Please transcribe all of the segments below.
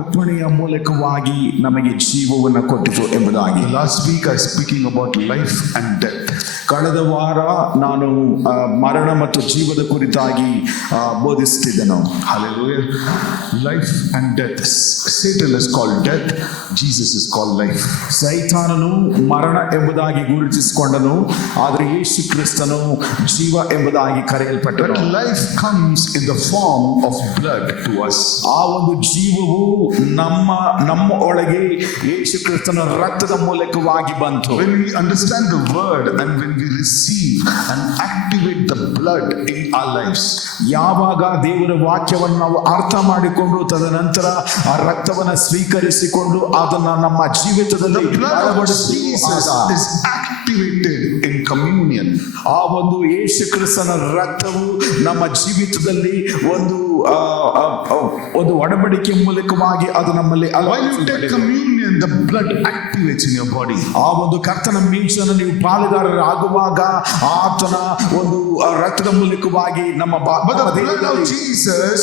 ಅರ್ಪಣೆಯ ಮೂಲಕವಾಗಿ ನಮಗೆ ಜೀವವನ್ನು ಕೊಟ್ಟಿತು ಎಂಬುದಾಗಿ. Last week I was speaking about life and death. ಕಳೆದ ವಾರ ನಾನು ಮರಣ ಮತ್ತು ಜೀವದ ಕುರಿತಾಗಿ ಬೋಧಿಸುತ್ತಿದ್ದೆನು. Hallelujah. Life and death. Satan is called death. Jesus is called life. ಸೈತಾನನು ಮರಣ ಎಂಬುದಾಗಿ ಗುರುತಿಸಿಕೊಂಡನು, ಆದರೆ ಯೇಸು ಕ್ರಿಸ್ತನು ಜೀವ ಎಂಬುದಾಗಿ ಕರೆಯಲ್ಪಟ್ಟನು. But life comes in the form of blood to us. ಆ ಒಂದು ಜೀವವು ನಮ್ಮ ಒಳಗೆ ಯೇಸು ಕ್ರಿಸ್ತನ ರಕ್ತದ ಮೂಲಕವಾಗಿ ಬಂತು. When we understand the word and when we receive and activate the blood in our lives, ಯಾವಾಗ ದೇವರ ವಾಕ್ಯವನ್ನು ನಾವು ಅರ್ಥ ಮಾಡಿಕೊಂಡು ತದನಂತರ ಆ ರಕ್ತವನ್ನು ಸ್ವೀಕರಿಸಿಕೊಂಡು ಅದನ್ನು ನಮ್ಮ ಜೀವಿತದಲ್ಲಿ is activated in communion. ಆ ಒಂದು ಯೇಸು ಕ್ರಿಸ್ತನ ರಕ್ತವು ನಮ್ಮ ಜೀವಿತದಲ್ಲಿ ಒಂದು ಒಡಂಬಡಿಕೆ ಮೂಲಕವಾಗಿ ಅದು ನಮ್ಮಲ್ಲಿ. While you take communion, the blood activates in your body. ಆ ಒಂದು ಕರ್ತನ ಮೀಸನ್ನು ನೀವು ಪಾಲುದಾರರಾಗುವಾಗ ಆತನ ಒಂದು ರಕ್ತದ ಮೂಲಕವಾಗಿ ನಮ್ಮ But the blood of Jesus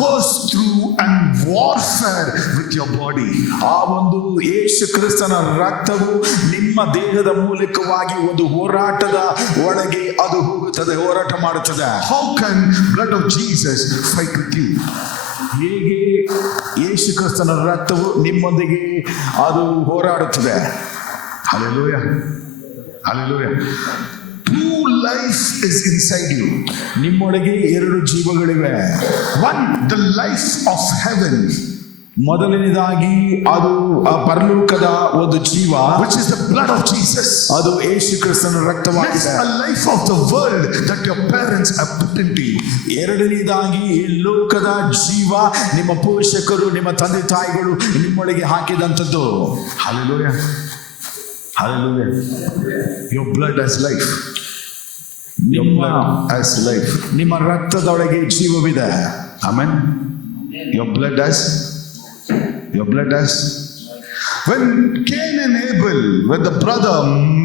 goes through and warfare with your body. ಆ ಒಂದು ಯೇಸು ಕ್ರಿಸ್ತನ ರಕ್ತವು ನಿಮ್ಮ ದೇಹದ ಮೂಲಕವಾಗಿ ಒಂದು ಹೋರಾಟದ ಒಳಗೆ ಅದು ಹೋಗುತ್ತದೆ, ಹೋರಾಟ ಮಾಡುತ್ತದೆ. How can blood of Jesus fight with you? ಹೇಗೆ ಯೇಸು ಕ್ರಿಸ್ತನ ರಕ್ತವು ನಿಮ್ಮೊಂದಿಗೆ ಅದು ಹೋರಾಡುತ್ತದೆ? Hallelujah. Hallelujah. Two life is inside you. ನಿಮ್ಮೊಳಗೆ ಎರಡು ಜೀವಗಳಿವೆ. One, the life of heaven. ಮೊದಲನೇದಾಗಿ ಅದು ಪರಲೋಕದ ಒಂದು ಜೀವ, which is the blood of Jesus. ಅದು ಯೇಸು ಕ್ರಿಸ್ತನ ರಕ್ತವಾಗಿದೆ. Next, a life of the world that your parents have put into you. ಎರಡನೇದಾಗಿ ಈ ಲೋಕದ ಜೀವ ನಿಮ್ಮ ಪೋಷಕರು, ನಿಮ್ಮ ತಂದೆ ತಾಯಿಗಳು ನಿಮ್ಮೊಳಗೆ ಹಾಕಿದಂಥದ್ದು. Hallelujah. Hallelujah. Your blood has life. Your blood has life. ನಿಮ್ಮ ರಕ್ತದೊಳಗೆ ಜೀವವಿದೆ. Amen. Your blood has. When Cain and Abel, when the brother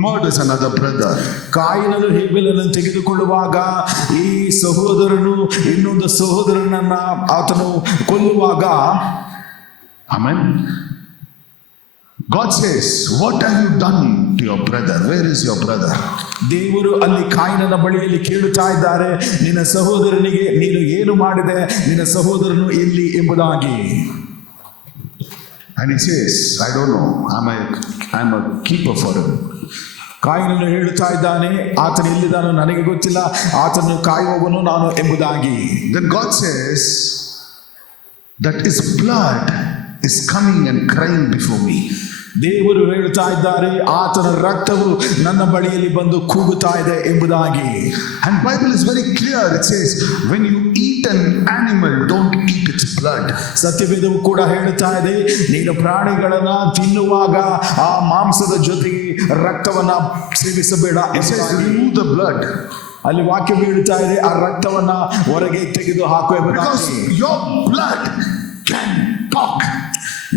murders another brother, ಕಾಯಿನನು ಹೇಬೆಲನ್ನು ತೆಗೆದುಕೊಳ್ಳುವಾಗ ಈ ಸಹೋದರನು ಇನ್ನೊಂದು ಸಹೋದರನನ್ನ ಆತನು ಕೊಲ್ಲುವಾಗ, amen, God says, what have you done to your brother? Where is your brother? ದೇವರು ಅಲ್ಲಿ ಕಾಯಿನನ ಬಳಿಯಲ್ಲಿ ಕೇಳುತ್ತಾ ಇದ್ದಾರೆ, ನಿನ್ನ ಸಹೋದರನಿಗೆ ನೀನು ಏನು ಮಾಡಿದೆ, ನಿನ್ನ ಸಹೋದರನು ಎಲ್ಲಿ ಎಂಬುದಾಗಿ. And he says, I don't know, I'm a keeper for him. ಕಾಯಿನನು ಹೇಳುತ್ತಾ ಇದ್ದಾನೆ, ಆತನ ಎಲ್ಲಿದ್ದಾನೋ ನನಗೆ ಗೊತ್ತಿಲ್ಲ, ಆತನು ಕಾಯುವವನು ನಾನು ಎಂಬುದಾಗಿ. Then God says that his blood is coming and crying before me. ದೇವರು ಹೇಳುತ್ತಾ ಇದ್ದಾರೆ, ಆತನ ರಕ್ತವು ನನ್ನ ಬಳಿಯಲ್ಲಿ ಬಂದು ಕೂಗುತ್ತಾ ಇದೆ ಎಂಬುದಾಗಿ. And Bible is very clear. It says, when you eat an animal, don't eat its blood. ಸತ್ಯವೇದವು ಕೂಡ ಹೇಳುತ್ತಾ ಇದೆ, ನೀನು ಪ್ರಾಣಿಗಳನ್ನ ತಿನ್ನುವಾಗ ಆ ಮಾಂಸದ ಜೊತೆಗೆ ರಕ್ತವನ್ನ ಸೇವಿಸಬೇಡ. It says, remove the blood. ಅಲ್ಲಿ ವಾಕ್ಯ ಹೇಳುತ್ತಾ ಇದೆ, ಆ ರಕ್ತವನ್ನ ಹೊರಗೆ ತೆಗೆದು ಹಾಕು Because ಎಂಬುದಾಗಿ. your blood can talk.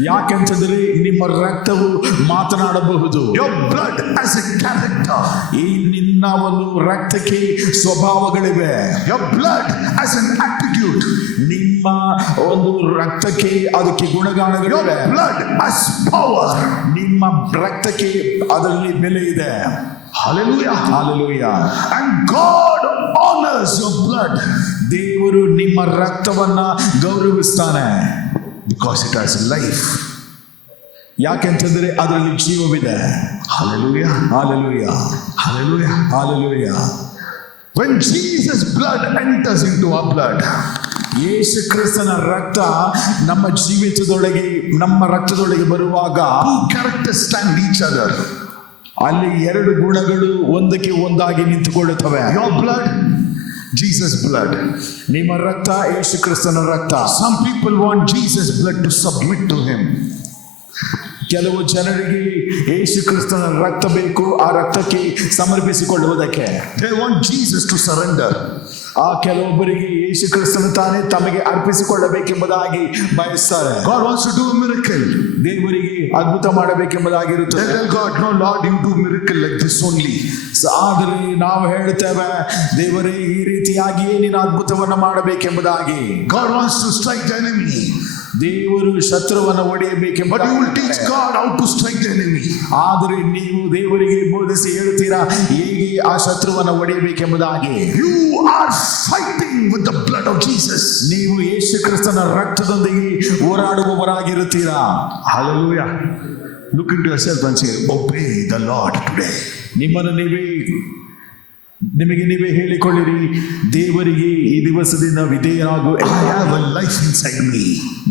ಯಾಕೆಂತಂದ್ರೆ ನಿಮ್ಮ ರಕ್ತವು ಮಾತನಾಡಬಹುದು. Your blood has a character. ಈ ನಿನ್ನ ಒಂದು ರಕ್ತಕ್ಕೆ ಸ್ವಭಾವಗಳಿವೆ. Your blood has an attitude. ನಿಮ್ಮ ಒಂದು ರಕ್ತಕ್ಕೆ ಅದಕ್ಕೆ Your ಗುಣಗಾನಗಳಿವೆ. blood has power. ನಿಮ್ಮ ರಕ್ತಕ್ಕೆ ಅದರಲ್ಲಿ ಬೆಲೆ ಇದೆ. Hallelujah. Hallelujah. And God honors your blood ದೇವರು ನಿಮ್ಮ ರಕ್ತವನ್ನ ಗೌರವಿಸ್ತಾನೆ. because it has life. ಯಾಕೆಂತಂದ್ರೆ ಅದರಲ್ಲಿ ಜೀವವಿದೆ. Hallelujah. Hallelujah. Hallelujah. Hallelujah. When Jesus' blood enters into our blood, ಯೇಸು ಕ್ರಿಸ್ತನ ರಕ್ತ ನಮ್ಮ ಜೀವಿತದೊಳಗೆ, ನಮ್ಮ ರಕ್ತದೊಳಗೆ ಬರುವಾಗ two characters stand each other. ಅಲ್ಲಿ ಎರಡು ಗುಣಗಳು ಒಂದಕ್ಕೆ ಒಂದಾಗಿ ನಿಂತುಕೊಳ್ಳುತ್ತವೆ. Your blood, Jesus' blood. ನಿಮ್ಮ ರಕ್ತ ಯೇಸು ಕ್ರಿಸ್ತನ ರಕ್ತ. Some people want Jesus' blood to submit to him. ಕೆಲವು ಜನರಿಗೆ ಯೇಸು ಕ್ರಿಸ್ತನ ರಕ್ತ ಬೇಕು, ಆ ರಕ್ತಕ್ಕೆ ಸಮರ್ಪಿಸಿಕೊಳ್ಳುವುದಕ್ಕೆ. They want Jesus to surrender. ಆ ಕೆಲವೊಬ್ಬರಿಗೆ ಯೇಸು ಕ್ರಿಸ್ತನು ತಾನೇ ತಮಗೆ ಅರ್ಪಿಸಿಕೊಳ್ಳಬೇಕೆಂಬುದಾಗಿ ಬಯಸ್ತಾರೆ. God wants to do a miracle. ದೇವರಿಗೆ ಅದ್ಭುತ ಮಾಡಬೇಕೆಂಬುದಾಗಿರುತ್ತದೆ. They tell God, no Lord, you do miracle like this only. ಆದರೆ ನಾವು ಹೇಳ್ತೇವೆ, ದೇವರೇ ಈ ರೀತಿಯಾಗಿಯೇ ನೀನು ಅದ್ಭುತವನ್ನು ಮಾಡಬೇಕೆಂಬುದಾಗಿ. God wants to strike the enemy. ದೇವರು ಶತ್ರುವನ್ನು But you will teach ಒಡೆಯಬೇಕೆಂಬುದಾಗಿ God how to strike the enemy. ಆದರೆ ನೀವು ದೇವರಿಗೆ ಬೋಧಿಸಿ ಹೇಳುತ್ತೀರಾ ಹೇಗೆ ಆ ಶತ್ರುವನ್ನು ಒಡೆಯಬೇಕೆಂಬುದಾಗಿ. You are fighting with the blood of Jesus. ನೀವು ಯೇಸು ಕ್ರಿಸ್ತನ ರಕ್ತದೊಂದಿಗೆ ಹೋರಾಡುವವರಾಗಿರುತ್ತೀರಾ. Hallelujah. Look into yourself and say, obey the Lord today. ನಿಮಗೆ ನೀವೇ ಹೇಳಿಕೊಳ್ಳಿರಿ, ದೇವರಿಗೆ ಈ ದಿವಸದಿಂದ ವಿಧೇಯರಾಗು. I have a life inside me.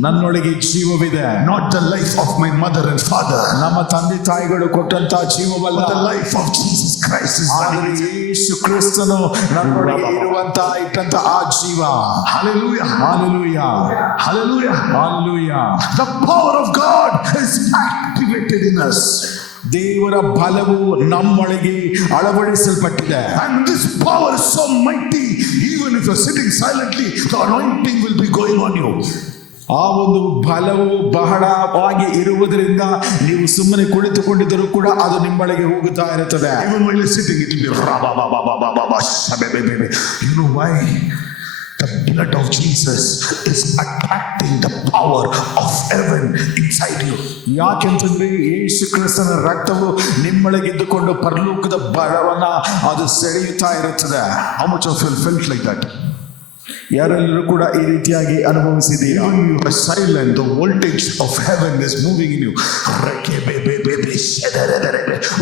ನನ್ನೊಳಗೆ ಜೀವವಿದೆ. Not the life of my mother and father. ನಮ್ಮ ತಂದೆ ತಾಯಿಗಳು ಕೊಟ್ಟಂತ ಜೀವವಲ್ಲ, But the life of Jesus Christ is ಆದರೆ living. ಯೇಸು ಕ್ರಿಸ್ತನು ನನ್ನೊಳಗೆ ಇಟ್ಟಂತ ಆ ಜೀವ. Hallelujah. Hallelujah. Hallelujah. Hallelujah. The power of God is activated in us. ದೇವರ ಬಲವು ನಮ್ಮೊಳಗೆ ಅಳವಡಿಸಲ್ಪಟ್ಟಿದೆ. And this power is so mighty, even if you're sitting silently, the anointing will be going on you. ಆ ಒಂದು ಬಲವು ಬಹಳವಾಗಿ ಇರುವುದರಿಂದ ನೀವು ಸುಮ್ಮನೆ ಕುಳಿತುಕೊಂಡಿದ್ದರೂ ಕೂಡ ಅದು ನಿಮ್ಮೊಳಗೆ ಹೋಗುತ್ತಾ ಇರುತ್ತದೆ. Even while you're sitting, it will be you know why? The blood of Jesus is attracting the power of heaven inside you. ಯಾಕೆಂತಂದ್ರೆ ಯೇಸು ಕ್ರಿಸ್ತನ ರಕ್ತವು ನಿಮ್ಮೊಳಗಿದ್ದುಕೊಂಡು ಪರಲೋಕದ ಬಲವನ್ನ ಅದು ಸೆಳೆಯುತ್ತಾ ಇರುತ್ತದೆ. How much of you felt like that? ಯಾರೆಲ್ಲರೂ ಕೂಡ ಈ ರೀತಿಯಾಗಿ ಅನುಭವಿಸಿದ್ದೀರಾ? Even you are silent, the voltage of heaven is moving in you.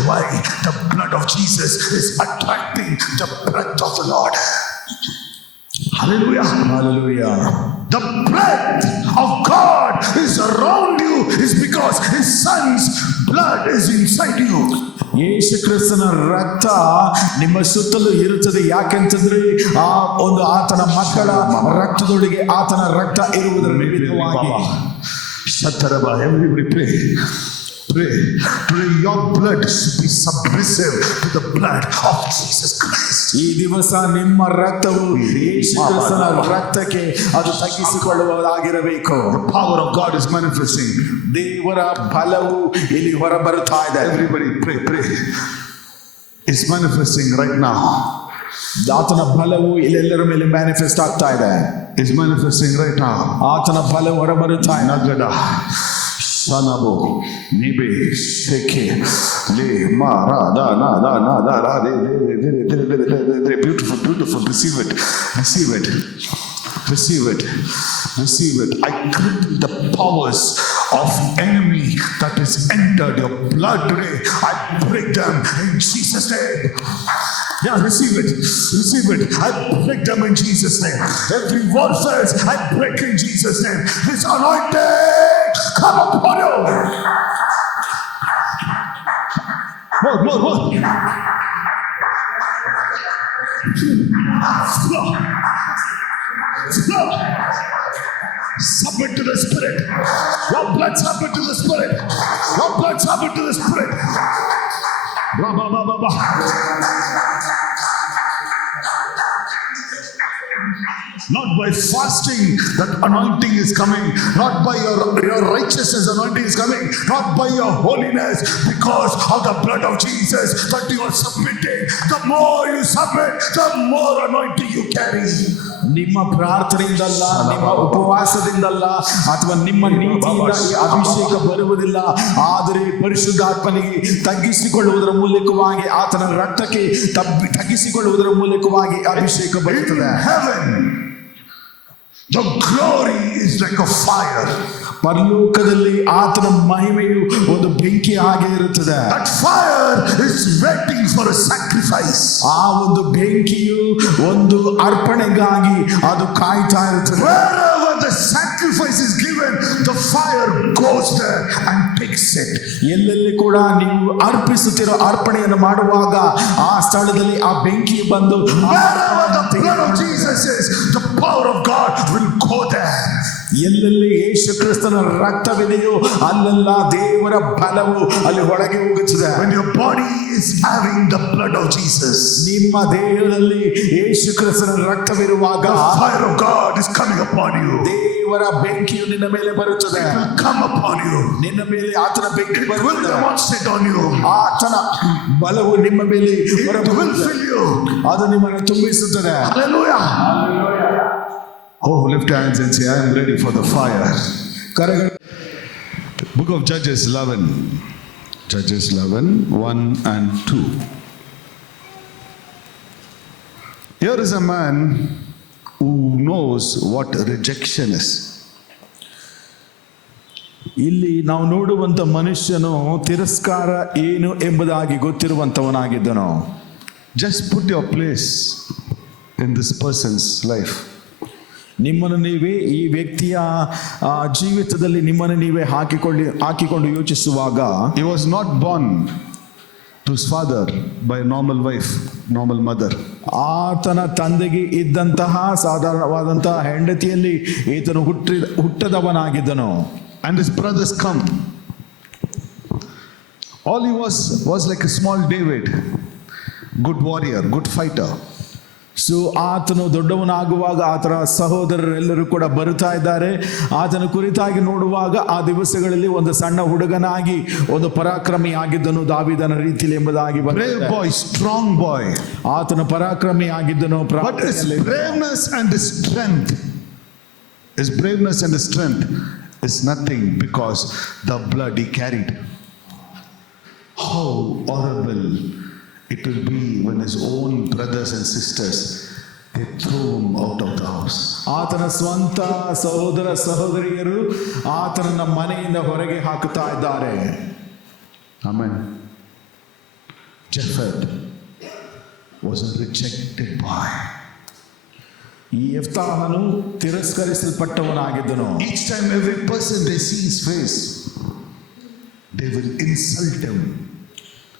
Why? The blood of Jesus is attracting the breath of the Lord. Hallelujah. Hallelujah. The breath of God is around you is because His Son's blood is inside you. ಯೇಸು ಕ್ರಿಸ್ತನ ರಕ್ತ ನಿಮ್ಮ ಸುತ್ತಲೂ ಇರುತ್ತದೆ. ಯಾಕೆಂತಂದ್ರೆ ಆ ಒಂದು ಆತನ ಮಕ್ಕಳ ರಕ್ತದೊಳಗೆ ಆತನ ರಕ್ತ ಇರುವುದರ ನಿಮಿತ್ತವಾಗಿ. Shataraba, everybody pray. Pray. Today your blood should be submissive to the blood of Jesus Christ. ಈ ದಿವಸ ನಿಮ್ಮ ರಕ್ತವು ಯೇಸು ಕ್ರಿಸ್ತನ ರಕ್ತಕ್ಕೆ ಅದು ತಗ್ಗಿಸಿಕೊಳ್ಳುವುದಾಗಿರಬೇಕು. The power of God is manifesting. ದೇವರ ಬಲವು ಇಲ್ಲಿ ಹೊರಬರುತ್ತಾ ಇದೆ. Everybody pray, pray. It's manifesting right now. ಆತನ ಬಲವು ಇಲ್ಲೆಲ್ಲರ ಮೇಲೆ ಮ್ಯಾನಿಫೆಸ್ಟ್ ಆಗ್ತಾ ಇದೆ. It's manifesting right now. ಆತನ ಬಲವು ಹೊರಬರುತ್ತಾ ಇದೆ. Nagada. Sanabo, Nibe, Sheke, Le, Mara, da, na, da, na, da, da, de, beautiful, beautiful. Receive it, receive it, receive it, receive it. I cripple the powers of enemy that is entered your blood today. I break them in Jesus' name. Yeah, receive it, receive it. I break them in Jesus' name. Every warfare, I break in Jesus' name. This anointing come upon you. More, more, more. Flow. Flow. Submit to the Spirit. Your blood submit to the Spirit. Your blood submit to the Spirit. Blah, blah, blah, blah, blah. Not by fasting that anointing is coming, not by your righteousness anointing is coming, not by your holiness, because of the blood of Jesus that you are submitting. The more you submit, the more anointing you carry. ನಿಮ್ಮ ಪ್ರಾರ್ಥನೆಯಿಂದಲ್ಲ, ನಿಮ್ಮ ಉಪವಾಸದಿಂದಲ್ಲ, ಅಥವಾ ನಿಮ್ಮ ನೀತಿಯಿಂದ ಈ ಅಭಿಷೇಕ ಬರುವುದಿಲ್ಲ. ಆದರೆ ಪರಿಶುದ್ಧಾತ್ಮನಿಗೆ ತಗ್ಗಿಸಿಕೊಳ್ಳುವುದರ ಮೂಲಕವಾಗಿ, ಆತನ ರಕ್ತಕ್ಕೆ ತಗ್ಗಿಸಿಕೊಳ್ಳುವುದರ ಮೂಲಕವಾಗಿ ಅಭಿಷೇಕ ಬರುತ್ತದೆ. Heaven, the glory is like a fire. ಪರಲೋಕದಲ್ಲಿ ಆತನ ಮಹಿಮೆಯು ಒಂದು ಬೆಂಕಿ ಹಾಗೆ ಇರುತ್ತದೆ. That fire is waiting for a sacrifice. ಆ ಒಂದು ಬೆಂಕಿಯು ಒಂದು ಅರ್ಪಣೆಗಾಗಿ ಅದು ಕಾಯ್ತಾ ಇರುತ್ತದೆ. Wherever the sacrifice is given, the fire goes there and takes it. ಎಲ್ಲೆಲ್ಲಿ ಕೂಡ ನೀವು ಅರ್ಪಿಸುತ್ತಿರೋ ಅರ್ಪಣೆಯನ್ನು ಮಾಡುವಾಗ ಆ ಸ್ಥಳದಲ್ಲಿ ಆ ಬೆಂಕಿ ಬಂದು, Wherever the blood of Jesus is, the power of God will go there. ಎಲ್ಲೆಲ್ಲಿ ಯೇಸು ಕ್ರಿಸ್ತನ ರಕ್ತವಿದೆಯೋ ಅಲ್ಲೆಲ್ಲ ದೇವರ ಬಲವು ಅಲ್ಲಿ ಒಳಗೆ ಹೋಗುತ್ತದೆ. When your body is having the blood of Jesus, ನಿಮ್ಮ ದೇಹದಲ್ಲಿ ಯೇಸು ಕ್ರಿಸ್ತನ ರಕ್ತವಿರುವಾಗ the fire of God is coming upon you. ದೇವರ ಬೆಂಕಿಯು ನಿನ್ನ ಮೇಲೆ ಬರುತ್ತದೆ. It will come upon you. ನಿನ್ನ ಮೇಲೆ ಆತನ ಬೆಂಕಿ It will ಬರುತ್ತದೆ. demonstrate on you. ಆತನ ಬಲವು ನಿಮ್ಮ ಮೇಲೆ It will ಬರುತ್ತದೆ. fill you. ಅದು ನಿಮ್ಮನ್ನು ತುಂಬಿಸುತ್ತದೆ. Hallelujah. Oh, lift your hands and say, I am ready for the fire. ಕರೆಗಳು Book of Judges 11. Judges 11, 1 and 2. Here is a man who knows what rejection is. ಇಲ್ಲಿ ನಾವು ನೋಡುವಂತ ಮನುಷ್ಯನು ತಿರಸ್ಕಾರ ಏನು ಎಂಬುದಾಗಿ ಗೊತ್ತಿರುವಂತವನಾಗಿದ್ದನು. Just put your place in this person's life. ನಿಮ್ಮನ್ನು ನೀವೇ ಈ ವ್ಯಕ್ತಿಯ ಜೀವಿತದಲ್ಲಿ ನಿಮ್ಮನ್ನು ನೀವೇ ಹಾಕಿಕೊಂಡು ಯೋಚಿಸುವಾಗ, He was not born to his father by a normal wife, normal mother. ಆತನ ತಂದೆಗೆ ಇದ್ದಂತಹ ಸಾಧಾರಣವಾದಂತಹ ಹೆಂಡತಿಯಲ್ಲಿ ಈತನು ಹುಟ್ಟದವನಾಗಿದ್ದನು. And his brothers come. All he was like a small David, good warrior, good fighter. So ಆತನು ದೊಡ್ಡವನಾಗುವಾಗ ಆತನ ಸಹೋದರರೆಲ್ಲರೂ ಕೂಡ ಬರುತ್ತಾ ಇದ್ದಾರೆ. ಆತನ ಕುರಿತಾಗಿ ನೋಡುವಾಗ ಆ ದಿವಸಗಳಲ್ಲಿ ಒಂದು ಸಣ್ಣ ಹುಡುಗನಾಗಿ ಒಂದು ಪರಾಕ್ರಮಿ ಆಗಿದ್ದನು, ದಾವೀದನ ರೀತಿಯಲ್ಲಿ ಎಂಬುದಾಗಿ Brave boy, strong boy. ಆತನ ಪರಾಕ್ರಮಿ ಆಗಿದ್ದನು. But his braveness and his strength, his braveness and his strength is nothing because the blood he carried. How horrible it will be when his own brothers and sisters, they throw him out of the house. ಆತನ ಸ್ವಂತ ಸಹೋದರ ಸಹೋದರಿಯರು ಆತನನ್ನ ಮನೆಯಿಂದ ಹೊರಗೆ ಹಾಕುತ್ತಾ ಇದ್ದಾರೆ. Amen. Jephthah was a rejected boy. ಈ ಯೆಫ್ತಾಹನು ತಿರಸ್ಕರಿಸಲ್ಪಟ್ಟವನಾಗಿದ್ದನು. Each time every person they see his face, they will insult him,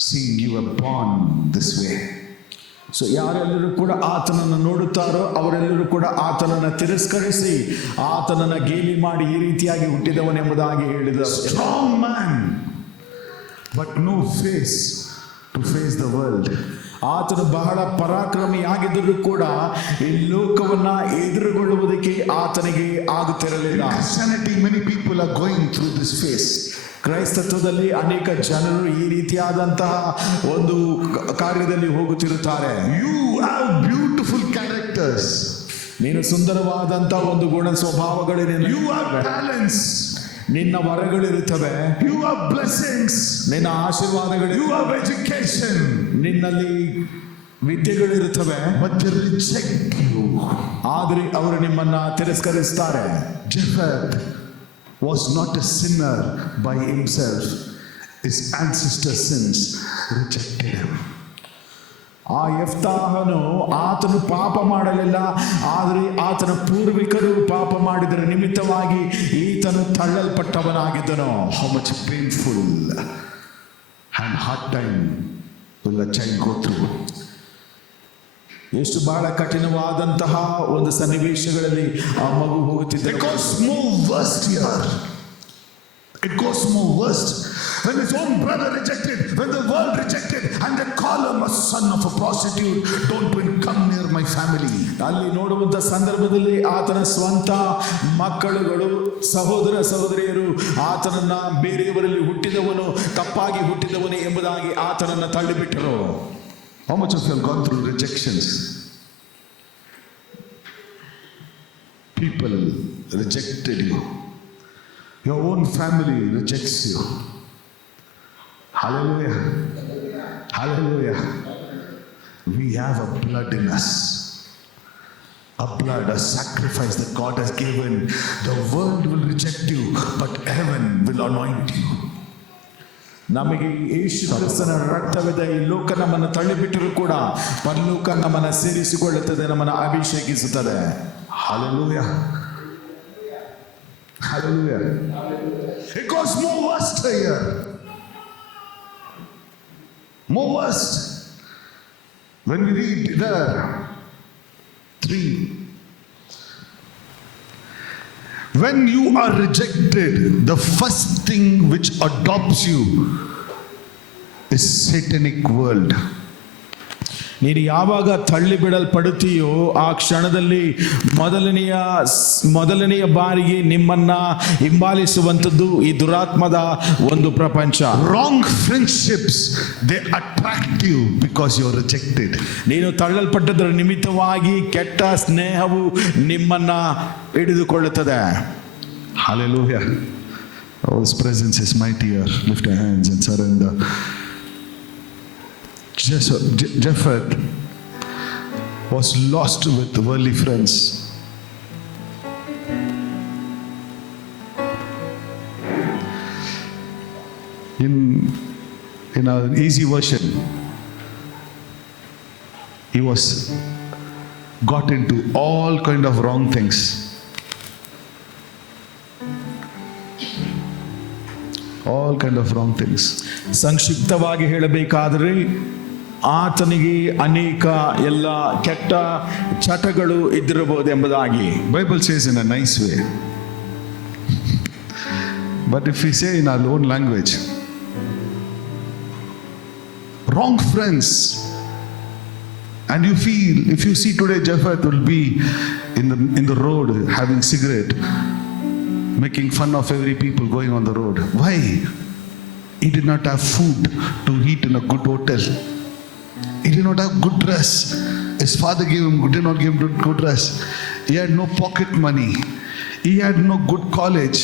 seeing you were born this way. So ಯಾರೆಲ್ಲರೂ ಕೂಡ ಆತನನ್ನು ನೋಡುತ್ತಾರೋ ಅವರೆಲ್ಲರೂ ಕೂಡ ಆತನನ್ನು ತಿರಸ್ಕರಿಸಿ ಆತನನ್ನು ಗೇಲಿ ಮಾಡಿ ಈ ರೀತಿಯಾಗಿ ಹುಟ್ಟಿದವನೆಂಬುದಾಗಿ ಹೇಳಿದರು. Strong man, but no face to face the world. ಆತನು ಬಹಳ ಪರಾಕ್ರಮಿಯಾಗಿದ್ದರೂ ಕೂಡ ಈ ಲೋಕವನ್ನ ಎದುರುಗೊಳ್ಳುವುದಕ್ಕೆ ಆತನಿಗೆ ಆಗುತ್ತಿರಲಿಲ್ಲ. In Christianity, many people are going through this phase. ಕ್ರೈಸ್ತತ್ವದಲ್ಲಿ ಅನೇಕ ಜನರು ಈ ರೀತಿಯಾದಂತಹ ಒಂದು ಕಾರ್ಯದಲ್ಲಿ ಹೋಗುತ್ತಿರುತ್ತಾರೆ. You have beautiful characters. ನೀನು ಸುಂದರವಾದಂತಹ ಒಂದು ಗುಣ ಸ್ವಭಾವಗಳಿವೆ. You have talents. ನಿನ್ನ ವರಗಳಿರುತ್ತವೆ. You have blessings. ನಿನ್ನ ಆಶೀರ್ವಾದಗಳು. You have education. ನಿನ್ನಲ್ಲಿ ವಿದ್ಯೆಗಳಿರುತ್ತವೆ. But they reject you. ಆದರೆ ಅವರು ನಿಮ್ಮನ್ನ ತಿರಸ್ಕರಿಸ್ತಾರೆ. Jephthah was not a sinner by himself. His ancestors' sins rejected him. ಆ ಯೆಫ್ತಾಹನು ಆತನು ಪಾಪ ಮಾಡಲಿಲ್ಲ, ಆದರೆ ಆತನ ಪೂರ್ವಿಕರು ಪಾಪ ಮಾಡಿದರ ನಿಮಿತ್ತವಾಗಿ ಈತನು ತಳ್ಳಲ್ಪಟ್ಟವನಾಗಿದ್ದನು. How much painful and hard time will a child go through? ಎಷ್ಟು ಬಹಳ ಕಠಿಣವಾದಂತಹ ಒಂದು ಸನ್ನಿವೇಶಗಳಲ್ಲಿ ಆ ಮಗು ಹೋಗುತ್ತಿದೆ. It goes more worst here. It goes more worst when his own brother rejected, when the world rejected, and they call him a son of a prostitute. Don't even come near my family. ಅಲ್ಲಿ ನೋಡುವಂತ ಸಂದರ್ಭದಲ್ಲಿ ಆತನ ಸ್ವಂತ ಮಕ್ಕಳುಗಳು ಸಹೋದರ ಸಹೋದರಿಯರು ಆತನನ್ನ ಬೇರೆಯವರಲ್ಲಿ ಹುಟ್ಟಿದವನು, ತಪ್ಪಾಗಿ ಹುಟ್ಟಿದವನು ಎಂಬುದಾಗಿ ಆತನನ್ನ ತಳ್ಳಿಬಿಟ್ಟರು. How much of you have gone through rejections? People rejected you. Your own family rejects you. Hallelujah. Hallelujah. We have a blood in us. A blood, a sacrifice that God has given. The world will reject you, but heaven will anoint you. ನಮಗೆ ಯೇಸು ಕ್ರಿಸ್ತನ ರಕ್ತವಿದೆ. ಈ ಲೋಕ ನಮ್ಮನ್ನು ತಳ್ಳಿಬಿಟ್ಟರೂ ಕೂಡ ಪರಲೋಕ ನಮ್ಮನ್ನು ಸೇರಿಸಿಕೊಳ್ಳುತ್ತದೆ, ನಮ್ಮನ್ನು ಅಭಿಷೇಕಿಸುತ್ತದೆ. Hallelujah. Hallelujah. It goes more worst here. More worst. When we read there 3. When you are rejected, the first thing which adopts you is satanic world. ನೀನು ಯಾವಾಗ ತಳ್ಳಿ ಬಿಡಲ್ಪಡುತ್ತೀಯೋ ಆ ಕ್ಷಣದಲ್ಲಿ ಮೊದಲನೆಯ ಬಾರಿಗೆ ನಿಮ್ಮನ್ನ ಹಿಂಬಾಲಿಸುವಂಥದ್ದು ಈ ದುರಾತ್ಮದ ಒಂದು ಪ್ರಪಂಚ. Wrong friendships, they attract you because you are rejected. ನೀನು ತಳ್ಳಲ್ಪಟ್ಟದರ ನಿಮಿತ್ತವಾಗಿ ಕೆಟ್ಟ ಸ್ನೇಹವು ನಿಮ್ಮನ್ನ ಹಿಡಿದುಕೊಳ್ಳುತ್ತದೆ. Hallelujah. Oh, His presence is mighty here. Lift your hands and surrender. Jephthah was lost with worldly friends. In an easy version, he was got into all kind of wrong things. All kind of wrong things. ಸಂಕ್ಷಿಪ್ತವಾಗಿ ಹೇಳಬೇಕಾದರೆ ಆತನಿಗೆ ಅನೇಕ ಎಲ್ಲ ಕೆಟ್ಟ ಚಟಗಳು ಇದ್ದಿರಬಹುದೆಂಬುದಾಗಿ Bible says in a nice way. But if we say in our own language, wrong friends, and you feel, if you see today, Jephthah will be in the road having cigarette, making fun of every people going on the road. Why? He did not have food to eat in a good hotel. He did not have good dress. His father did not give him good dress. He had no pocket money. He had no good college.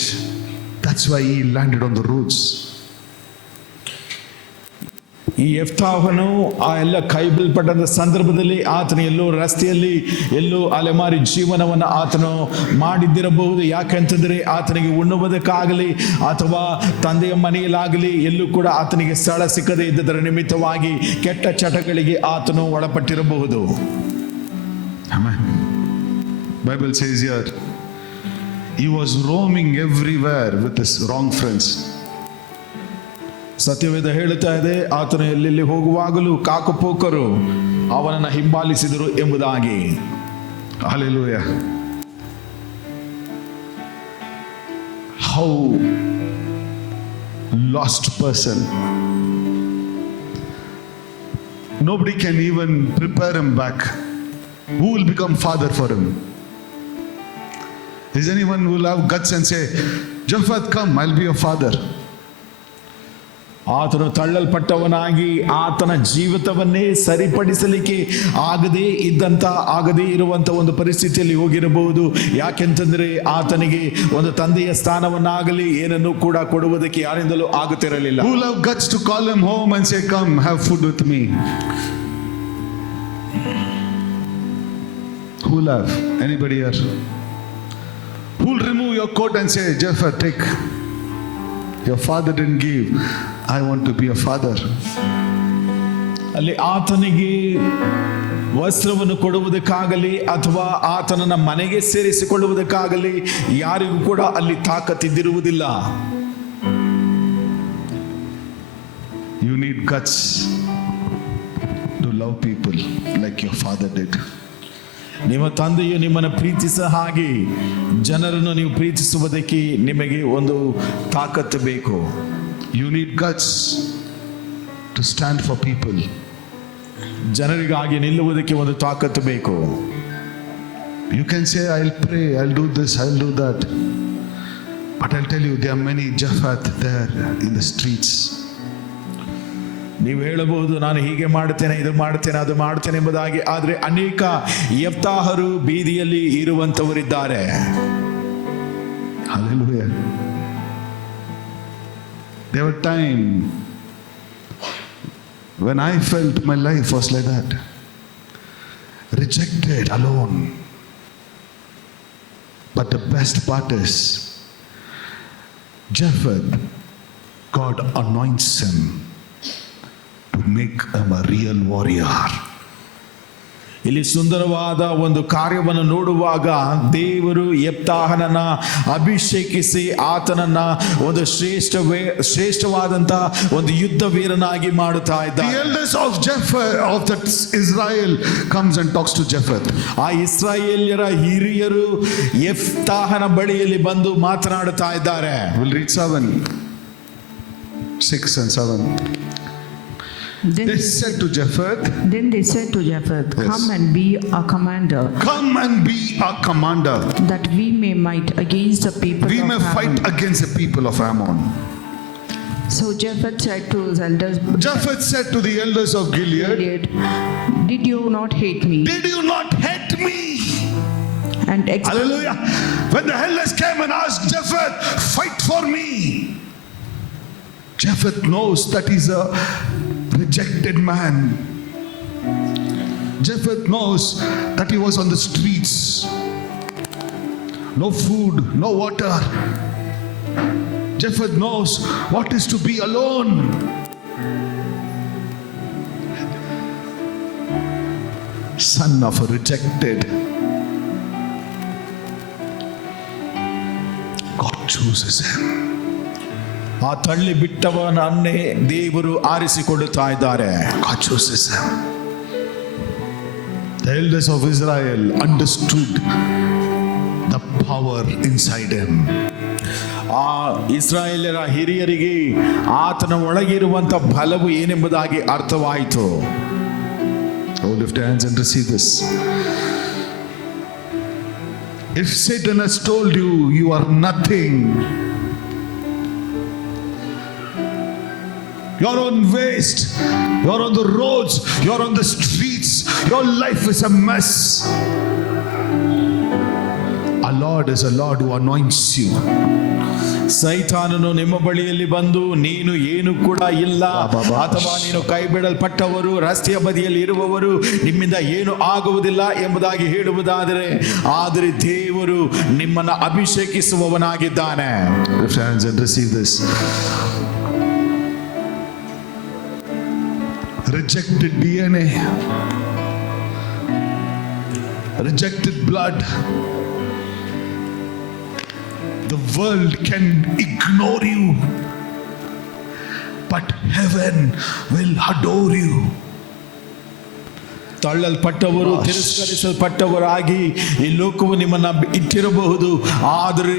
That's why he landed on the roads. ಈ ಯೆಫ್ತಾಹನು ಆ ಎಲ್ಲ ಕೈ ಬೀಳ್ಪಟ್ಟಂತ ಸಂದರ್ಭದಲ್ಲಿ ಆತನ ಎಲ್ಲೋ ರಸ್ತೆಯಲ್ಲಿ ಎಲ್ಲೋ ಅಲೆಮಾರಿ ಜೀವನವನ್ನು ಆತನು ಮಾಡಿದ್ದಿರಬಹುದು. ಯಾಕೆಂತಂದ್ರೆ ಆತನಿಗೆ ಉಣ್ಣುವುದಕ್ಕಾಗಲಿ ಅಥವಾ ತಂದೆಯ ಮನೆಯಲ್ಲಾಗಲಿ ಎಲ್ಲೂ ಕೂಡ ಆತನಿಗೆ ಸ್ಥಳ ಸಿಕ್ಕದೇ ಇದ್ದದರ ನಿಮಿತ್ತವಾಗಿ ಕೆಟ್ಟ ಚಟಗಳಿಗೆ ಆತನು ಒಳಪಟ್ಟಿರಬಹುದು. Amen. Bible says here, he was roaming everywhere with his wrong friends. ಸತ್ಯವೇದ ಹೇಳುತ್ತಾ ಇದೆ, ಆತನು ಎಲ್ಲೆಲ್ಲಿ ಹೋಗುವಾಗಲೂ ಕಾಕುಪೋಕರು ಅವನನ್ನು ಹಿಂಬಾಲಿಸಿದರು ಎಂಬುದಾಗಿ. Hallelujah. How lost person. Nobody can even prepare him back. Who will become father for him? Is anyone who will have guts and say, Jephthah, come, I'll be your father? ಆತನು ತಳ್ಳಲ್ಪಟ್ಟವನಾಗಿ ಆತನ ಜೀವಿತವನ್ನೇ ಸರಿಪಡಿಸಲಿಕ್ಕೆ ಆಗದೇ ಇರುವಂತ ಒಂದು ಪರಿಸ್ಥಿತಿಯಲ್ಲಿ ಹೋಗಿರಬಹುದು. ಯಾಕೆಂತಂದ್ರೆ ಆತನಿಗೆ ಒಂದು ತಂದೆಯ ಸ್ಥಾನವನ್ನಾಗಲಿ ಏನನ್ನು ಕೂಡ ಕೊಡುವುದಕ್ಕೆ ಯಾರಿಂದಲೂ ಆಗುತ್ತಿರಲಿಲ್ಲ. Who will have guts to call him home and say, come, have food with me? Who will have? Anybody here? Who will remove your coat and say, Jephthah, take. Your father didn't give. I want to be a father. ಅಲ್ಲಿ ಆತನಿಗೆ ವಸ್ತ್ರವನ್ನು ಕೊಡುವುದಕ್ಕಾಗಲಿ ಅಥವಾ ಆತನನ್ನ ಮನೆಗೆ ಸೇರಿಸಿಕೊಳ್ಳುವುದಕ್ಕಾಗಲಿ ಯಾರಿಗೂ ಕೂಡ ಅಲ್ಲಿ ತಾಕತ್ತಿದ್ದಿರುವುದಿಲ್ಲ. You need guts to love people like your father did. ನಿಮ್ಮ ತಂದೆಯು ನಿಮ್ಮನ್ನು ಪ್ರೀತಿಸ ಹಾಗೆ ಜನರನ್ನು ನೀವು ಪ್ರೀತಿಸುವುದಕ್ಕೆ ನಿಮಗೆ ಒಂದು ತಾಕತ್ತು ಬೇಕು. You need guts to stand for people. ಜನರಿಗಾಗಿ ನಿಲ್ಲುವುದಕ್ಕೆ ಒಂದು ತಾಕತ್ತು ಬೇಕು. You can say, I'll pray, I'll do this, I'll do that. But I'll tell you, there are many Jephthah there in the streets. ನೀವು ಹೇಳಬಹುದು, ನಾನು ಹೀಗೆ ಮಾಡ್ತೇನೆ, ಇದು ಮಾಡ್ತೇನೆ, ಅದು ಮಾಡ್ತೇನೆ ಎಂಬುದಾಗಿ. ಆದರೆ ಅನೇಕ ಯೆಫ್ತಾಹರು ಬೀದಿಯಲ್ಲಿ ಇರುವಂತವರಿದ್ದಾರೆ. Hallelujah. There were times when I felt my life was like that. Rejected, alone. But the best part is, Jephthah, God anoints him to make him a real warrior. ಇಲ್ಲಿ ಸುಂದರವಾದ ಒಂದು ಕಾರ್ಯವನ್ನು ನೋಡುವಾಗ ದೇವರು ಯೆಫ್ತಾಹನನ್ನ ಅಭಿಷೇಕಿಸಿ ಆತನನ್ನ ಒಂದು ಶ್ರೇಷ್ಠವಾದಂತ ಒಂದು ಯುದ್ಧ ವೀರನಾಗಿ ಮಾಡುತ್ತಾ ಇದ್ದಾರೆ. The elders of Jephthah of that Israel comes and talks to Jephthah. ಆ ಇಸ್ರಾಯೇಲ್ಯರ ಹಿರಿಯರು ಯೆಫ್ತಾಹನ ಬಳಿಯಲ್ಲಿ ಬಂದು ಮಾತನಾಡುತ್ತಾ ಇದ್ದಾರೆ. We'll read 6 and 7. Then They said to Jephthah, Come Yes. and be our commander, come and be our commander. that we may fight against the people We of may Ammon. fight against the people of Ammon. So Jephthah said to his elders, Jephthah said to the elders of Gilead, Did you not hate me? did you not hate me? and Hallelujah. When the elders came and asked Jephthah, fight for me. Jephthah knows that he's a rejected man. Jephthah knows that he was on the streets. No food, no water. Jephthah knows what is to be alone. Son of a rejected. God chooses him. ಆ ತಳ್ಳಿ ಬಿಟ್ಟವನನ್ನೇ ದೇವರು ಆರಿಸಿಕೊಳ್ಳುತ್ತಾ ಇದ್ದಾರೆ. God chooses him. The elders of Israel understood the power inside him. ಆ ಇಸ್ರಾಯೇಲ್ಯರ ಹಿರಿಯರಿಗೆ ಆತನ ಒಳಗಿರುವಂತ ಬಲವು ಏನೆಂಬುದಾಗಿ ಅರ್ಥವಾಯಿತು. Oh, lift your hands and receive this. If Satan has told you you are nothing, you're on waste, you're on the roads, you're on the streets, your life is a mess, our Lord is a Lord who anoints you. ಸೈತಾನನು ನಿಮ್ಮ ಬಳಿಯಲ್ಲಿ ಬಂದು ನೀನು ಏನು ಕೂಡ ಇಲ್ಲ, ಅಥವಾ ನೀನು ಕೈ ಬಿಡಲ್ಪಟ್ಟವರು, ರಸ್ತೆಯ ಬದಿಯಲ್ಲಿ ಇರುವವರು, ನಿಮ್ಮಿಂದ ಏನು ಆಗುವುದಿಲ್ಲ ಎಂಬುದಾಗಿ ಹೇಳುವುದಾದರೆ, ಆದರೆ ದೇವರು ನಿಮ್ಮನ್ನು ಅಭಿಷೇಕಿಸುವವನಾಗಿದ್ದಾನೆ. Lift your hands and receive this. Rejected DNA, rejected blood. The world can ignore you, but heaven will adore you. ತಳ್ಳಲ್ಪಟ್ಟವರು, ತಿರಸ್ಕರಿಸಲ್ಪಟ್ಟವರಾಗಿ ಈ ಲೋಕವು ನಿಮ್ಮನ್ನ ಇಟ್ಟಿರಬಹುದು, ಆದರೆ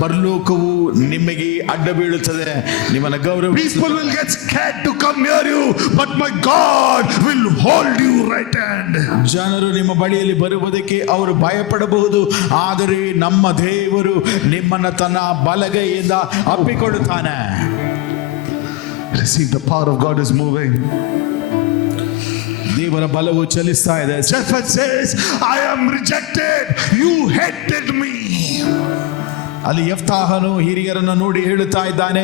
ಪರಲೋಕವು ನಿಮಗೆ ಅಡ್ಡ ಬೀಳುತ್ತದೆ, ನಿಮ್ಮನ್ನ ಗೌರವ. People will get scared to come near you, but my God will hold you right hand. ಜನರು ನಿಮ್ಮ ಬಳಿಯಲ್ಲಿ ಬರುವುದಕ್ಕೆ ಅವರು ಭಯಪಡಬಹುದು, ಆದರೆ ನಮ್ಮ ದೇವರು ನಿಮ್ಮನ್ನ ತನ್ನ ಬಲಗೈಯಿಂದ ಅಪ್ಪಿಕೊಳ್ಳುತ್ತಾನೆ. Receive, the power of God is moving. ದೇವರ ಬಲವು ಚಲಿಸ್ತಾ ಇದೆ. Jephthah says, I am rejected, you hated me. ಅಲ್ಲಿ ಯೆಫ್ತಾಹನು ಹಿರಿಯರನ್ನು ನೋಡಿ ಹೇಳುತ್ತಾ ಇದ್ದಾನೆ,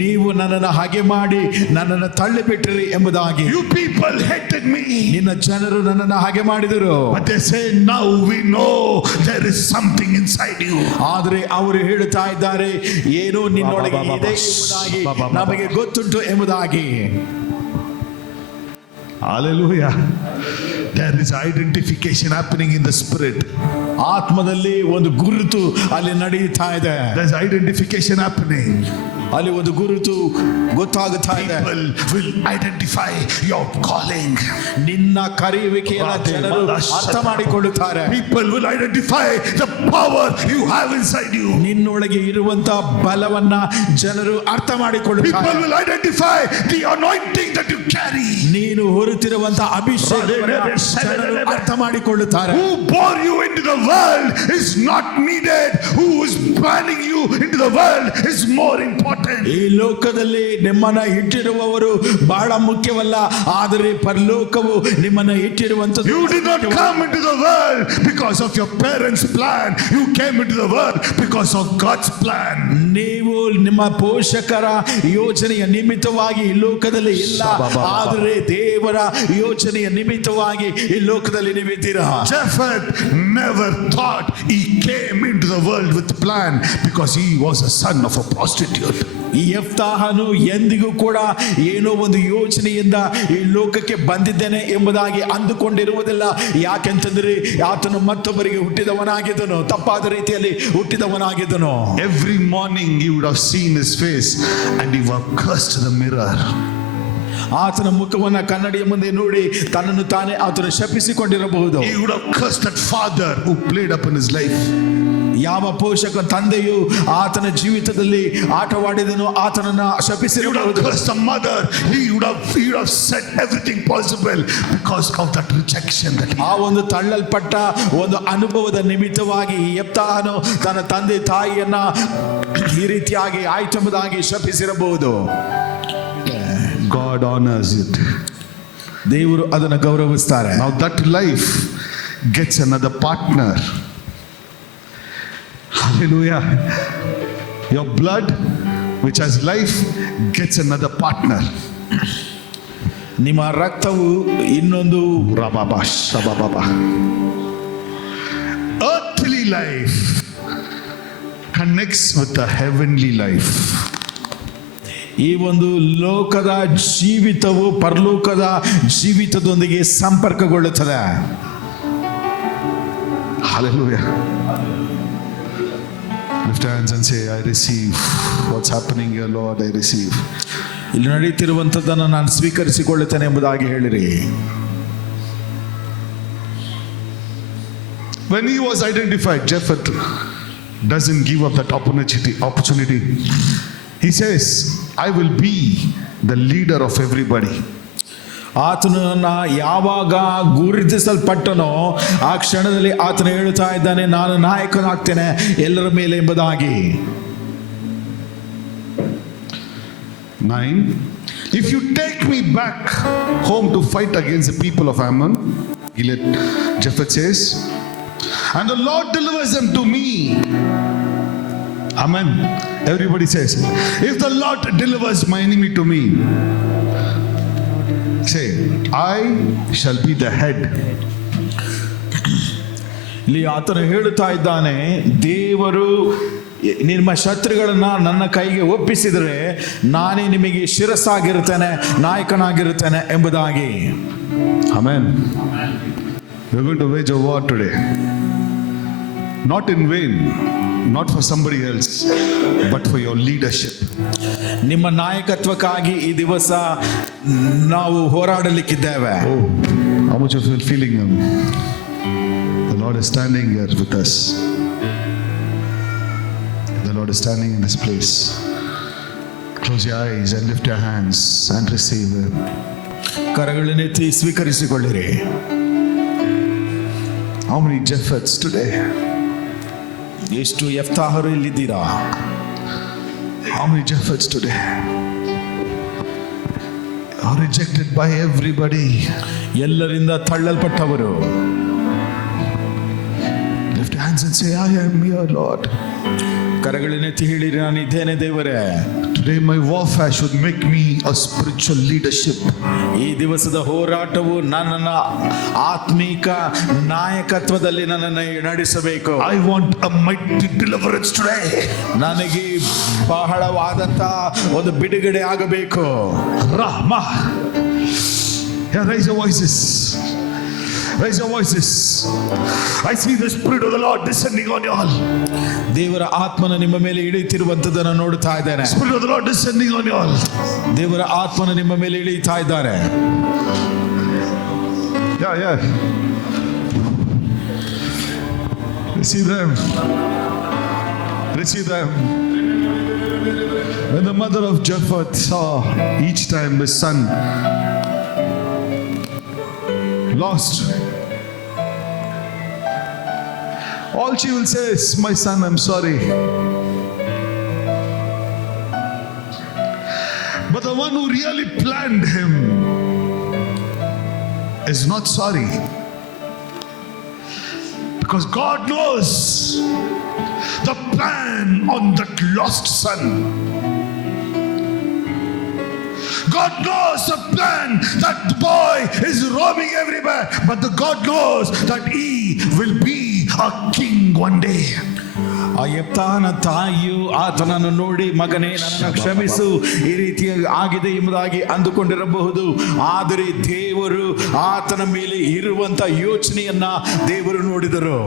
ನೀವು ನನ್ನನ್ನು ಹಾಗೆ ಮಾಡಿ ನನ್ನನ್ನು ತಳ್ಳಿಬಿಟ್ರಿ ಎಂಬುದಾಗಿ. You people hated me. ನಿನ್ನ ಜನರು ನನ್ನನ್ನು ಹಾಗೆ ಮಾಡಿದರು. But they say, now we know there is something inside you. ಆದರೆ ಅವರು ಹೇಳುತ್ತಾ ಇದ್ದಾರೆ, ಏನೋ ನಿನ್ನೊಳಗೆ ಇದೆ ಎಂಬುದಾಗಿ ನಮಗೆ ಗೊತ್ತುಂಟು ಎಂಬುದಾಗಿ. Hallelujah. There is identification happening in the spirit. ಆತ್ಮದಲ್ಲಿ ಒಂದು ಗುರುತು ಅಲ್ಲಿ ನಡೆಯುತ್ತಾ ಇದೆ. There's identification happening. ಅಲ್ಲಿ ಒಂದು ಗುರುತು ಗೊತ್ತಾಗುತ್ತಾ ಇದೆ. People will identify your calling. ನಿನ್ನ ಕರೆಯುವಿಕೆಯನ್ನು ಜನರು ಅರ್ಥ ಮಾಡಿಕೊಳ್ಳುತ್ತಾರೆ. People will identify the power you have inside you. ನಿನ್ನೊಳಗೆ ಇರುವಂತ ಬಲವನ್ನ ಜನರು ಅರ್ಥ ಮಾಡಿಕೊಳ್ಳುತ್ತಾರೆ. People will identify the anointing that you carry. ನೀನು ಹೊರತಿರುವಂತ ಅಭಿಷೇಕವನ್ನು ಜನರು ಅರ್ಥ ಮಾಡಿಕೊಳ್ಳುತ್ತಾರೆ. Who bore you into the world is not needed. Who is planning you into the world is more important. ಈ ಲೋಕದಲ್ಲಿ ನಿಮ್ಮನ್ನ ಇಟ್ಟಿರುವವರು ಬಹಳ ಮುಖ್ಯವಲ್ಲ, ಆದರೆ ಪರಲೋಕವು ನಿಮ್ಮನ್ನ ಇಟ್ಟಿರುವಂತದ್ದು. You did not come into the world because of your parents' plan. You came into the world because of God's plan. ನೀವು ನಿಮ್ಮ ಪೋಷಕರ ಯೋಜನೆಯ ನಿಮಿತ್ತವಾಗಿ ಈ ಲೋಕದಲ್ಲಿ ಇಲ್ಲ, ಆದರೆ ದೇವರ ಯೋಜನೆಯ ನಿಮಿತ್ತವಾಗಿ ಈ ಲೋಕದಲ್ಲಿ ನೀವಿದ್ದೀರಾ. Jephthah never thought he came into the world with plan because he was a son of a prostitute. ಈ ಯೆಫ್ತಾಹನು ಎಂದಿಗೂ ಕೂಡ ಏನೋ ಒಂದು ಯೋಚನೆಯಿಂದ ಈ ಲೋಕಕ್ಕೆ ಬಂದಿದ್ದೇನೆ ಎಂಬುದಾಗಿ ಅಂದುಕೊಂಡಿರುವುದಿಲ್ಲ. ಯಾಕೆಂತಂದ್ರೆ ಆತನು ಮತ್ತೊಬ್ಬರಿಗೆ ಹುಟ್ಟಿದವನಾಗಿದ್ದನು, ತಪ್ಪಾದ ರೀತಿಯಲ್ಲಿ ಹುಟ್ಟಿದವನಾಗಿದ್ದನು. Every morning you would have seen his face and he would have cursed the mirror. ಆತನ ಮುಖವನ್ನ ಕನ್ನಡಿಯ ಮುಂದೆ ನೋಡಿ ತನ್ನನ್ನು ತಾನೇ ಆತನು ಶಪಿಸಿಕೊಂಡಿರಬಹುದು. He would have cursed that father who played up in his life. ಯಾವ ಪೋಷಕ ತಂದೆಯು ಆತನ ಜೀವಿತದಲ್ಲಿ ಆಟವಾಡಿದನೋ ಆತನನ್ನ ಶಪಿಸಿರಬಹುದು. The mother, he would have said everything possible because of that rejection that he ಆ ಒಂದು ತಳ್ಳಲ್ಪಟ್ಟ ಒಂದು ಅನುಭವದ ನಿಮಿತ್ತವಾಗಿ ಯೆಫ್ತಾಹನು ತನ್ನ ತಂದೆ ತಾಯಿಯನ್ನ ಈ ರೀತಿಯಾಗಿ ಆಯ್ತೆಂಬುದಾಗಿ ಶಪಿಸಿರಬಹುದು. God honors it. ದೇವರು ಅದನ್ನು ಗೌರವಿಸ್ತಾರೆ. Now that life gets another partner. Hallelujah. Your blood, which has life, gets another partner. ನಿಮ್ಮ ರಕ್ತವು ಇನ್ನೊಂದು Rababa, shabababa. Earthly life connects with the heavenly life. ಈ ಒಂದು ಲೋಕದ ಜೀವಿತವು ಪರಲೋಕದ ಜೀವಿತದೊಂದಿಗೆ ಸಂಪರ್ಕಗೊಳ್ಳುತ್ತದೆ. Hallelujah. Lift your hands and say, I receive what's happening here, Lord. I receive. ಇಲ್ಲಿ ನಡೆಯುತ್ತಿರುವಂಥದ್ದನ್ನು ನಾನು ಸ್ವೀಕರಿಸಿಕೊಳ್ಳುತ್ತೇನೆ ಎಂಬುದಾಗಿ ಹೇಳಿರಿ. When he was identified, Jephthah doesn't give up that opportunity. He says, I will be the leader of everybody. ಆತನನ್ನ ಯಾವಾಗ ಗುರುತಿಸಲ್ಪಟ್ಟನೋ ಆ ಕ್ಷಣದಲ್ಲಿ ಆತನು ಹೇಳುತ್ತಾ ಇದ್ದಾನೆ, ನಾನು ನಾಯಕನಾಗ್ತೇನೆ ಎಲ್ಲರ ಮೇಲೆ ಎಂಬುದಾಗಿ. 9. If you take me back home to fight against the people of Ammon, Jephthah says, and the Lord delivers them to me. Amen. Everybody says, if the Lord delivers my enemy to me, say, I shall be the head. ಇಲ್ಲಿ ಆತನು ಹೇಳುತ್ತಾ ಇದ್ದಾನೆ, ದೇವರು ನಿಮ್ಮ ಶತ್ರುಗಳನ್ನ ನನ್ನ ಕೈಗೆ ಒಪ್ಪಿಸಿದರೆ ನಾನೇ ನಿಮಗೆ ಶಿರಸ್ಸಾಗಿರುತ್ತೇನೆ, ನಾಯಕನಾಗಿರುತ್ತೇನೆ ಎಂಬುದಾಗಿ. Amen. We're going to wage a war today. Not in vain, not for somebody else, but for your leadership. ನಿಮ್ಮ ನಾಯಕತ್ವಕ್ಕಾಗಿ ಈ ದಿವಸ ನಾವು ಹೋರಾಡಲಿಕ್ಕಿದ್ದೇವೆ. Oh, how much of you are feeling them? The Lord is standing here with us. The Lord is standing in this place. Close your eyes and lift your hands and receive Him. ಕರಗಳನ್ನೆತ್ತಿ ಸ್ವೀಕರಿಸಿಕೊಳ್ಳಿರಿ. How many Jephthahs today? ಎಷ್ಟು ಯೆಫ್ತಾಹರು ಇಲ್ಲಿದ್ದೀರಾ? How many Jephthahs today are rejected by everybody? ಎಲ್ಲರಿಂದ ತಳ್ಳಲ್ಪಟ್ಟವರು. Lift your hands and say, I am here, Lord. ಕರಗಳನ್ನೆತ್ತಿ ಹೇಳಿರಿ, ನಾನು ಇದ್ದೇನೆ ದೇವರೇ. Today my warfare should make me a spiritual leadership. ಈ ದಿವಸದ ಹೋರಾಟವು ನನ್ನನ್ನು ಆತ್ಮಿಕ ನಾಯಕತ್ವದಲ್ಲಿ ನನ್ನನ್ನು ನಡೆಸಬೇಕು. I want a mighty deliverance today. ನನಗೆ ಬಹಳವಾದಂತ ಒಂದು ಬಿಡುಗಡೆ ಆಗಬೇಕು. Rahma. Yeah, raise your voices. Raise your voices. I see the Spirit of the Lord descending on you all. ದೇವರ ಆತ್ಮನ ನಿಮ್ಮ ಮೇಲೆ ಇಳಿಯುತ್ತಿರುವಂತದನ್ನು ನೋಡ್ತಾ ಇದ್ದೇನೆ. Spirit of the Lord descending on you all. ದೇವರ ಆತ್ಮನ ನಿಮ್ಮ ಮೇಲೆ ಇಳಿಯುತ್ತಾ ಇದ್ದಾರೆ. Yeah. Receive them. Receive them. When the mother of Jephthah saw each time the son lost, all she will say is, my son, I'm sorry. But the one who really planned him is not sorry. Because God knows the plan on that lost son. God knows the plan. That boy is roaming everywhere, but the God knows that he will be a king one day. ಆ ಯೆಫ್ತಾಹನ ತಾಯಿಯು ಆತನನ್ನು ನೋಡಿ, ಮಗನೇ ನನ್ನನ್ನು ಕ್ಷಮಿಸು, ಈ ರೀತಿ ಆಗಿದೆ ಎಂಬುದಾಗಿ ಅಂದುಕೊಂಡಿರಬಹುದು. ಆದರೆ ದೇವರು ಆತನ ಮೇಲೆ ಇರುವಂತ ಯೋಚನೆಯನ್ನ ದೇವರು ನೋಡಿದರು.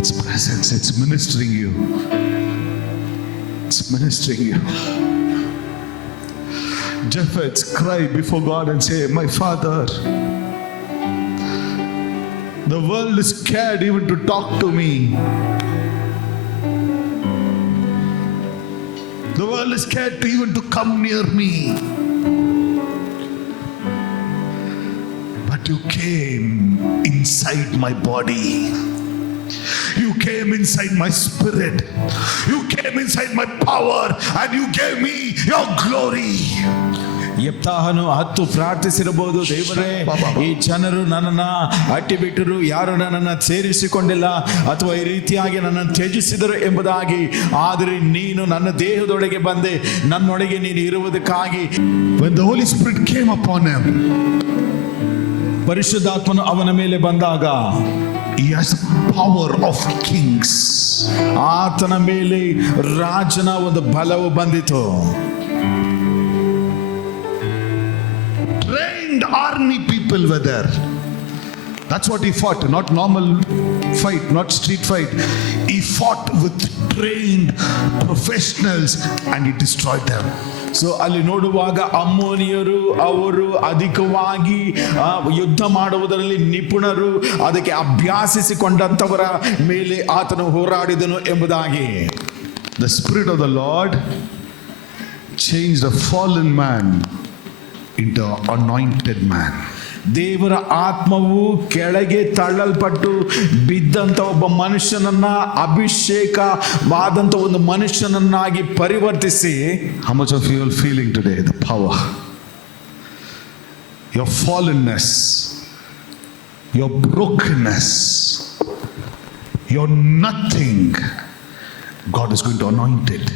It's presence, it's ministering you. It's ministering you. Jephthah cry before God and say, my father, the world is scared even to talk to me. The world is scared to even to come near me. But you came inside my body. You came inside my spirit. You came inside my power and you gave me your glory. ಯೆಪ್ತಾಹನು 10 ಪ್ರಾರ್ಥಿಸಿರಬಹುದು, ದೇವರೇ ಈ ಜನರು ನನ್ನನ್ನ ಅಟ್ಟಿ ಬಿಟ್ಟರು, ಯಾರು ನನ್ನನ್ನು ಸೇರಿಸಿಕೊಂಡಿಲ್ಲ ಅಥವಾ ಈ ರೀತಿಯಾಗಿ ನನ್ನನ್ನು ತ್ಯಜಿಸಿದರು ಎಂಬುದಾಗಿ. ಆದರೆ ನೀನು ನನ್ನ ದೇಹದೊಳಗೆ ಬಂದೆ, ನನ್ನೊಳಗೆ ನೀನು ಇರುವುದಕ್ಕಾಗಿ. When the Holy Spirit came upon him, ಪರಿಶುದ್ಧಾತ್ಮನು ಅವನ ಮೇಲೆ ಬಂದಾಗ he has the power of kings. ಆತನ ಮೇಲೆ ರಾಜನ ಒಂದು ಬಲವು ಬಂದಿತು. Trained army people were there. That's what he fought, not normal fight, not street fight. He fought with trained professionals and he destroyed them. So ಅಲ್ಲಿ ನೋಡುವಾಗ ಅಮ್ಮೋನಿಯರು ಅವರು ಅಧಿಕವಾಗಿ ಯುದ್ಧ ಮಾಡುವುದರಲ್ಲಿ ನಿಪುಣರು, ಅದಕ್ಕೆ ಅಭ್ಯಾಸಿಸಿಕೊಂಡಂತವರ ಮೇಲೆ ಆತನು ಹೋರಾಡಿದನು ಎಂಬುದಾಗಿ. The Spirit of the Lord changed a fallen man into an anointed man. ದೇವರ ಆತ್ಮವು ಕೆಳಗೆ ತಳ್ಳಲ್ಪಟ್ಟು ಬಿದ್ದಂತ ಒಬ್ಬ ಮನುಷ್ಯನನ್ನ ಅಭಿಷೇಕವಾದಂತ ಒಂದು ಮನುಷ್ಯನನ್ನಾಗಿ ಪರಿವರ್ತಿಸಿ. How much of you are feeling today the power? Your fallenness, your brokenness, your nothing, God is going to anoint it.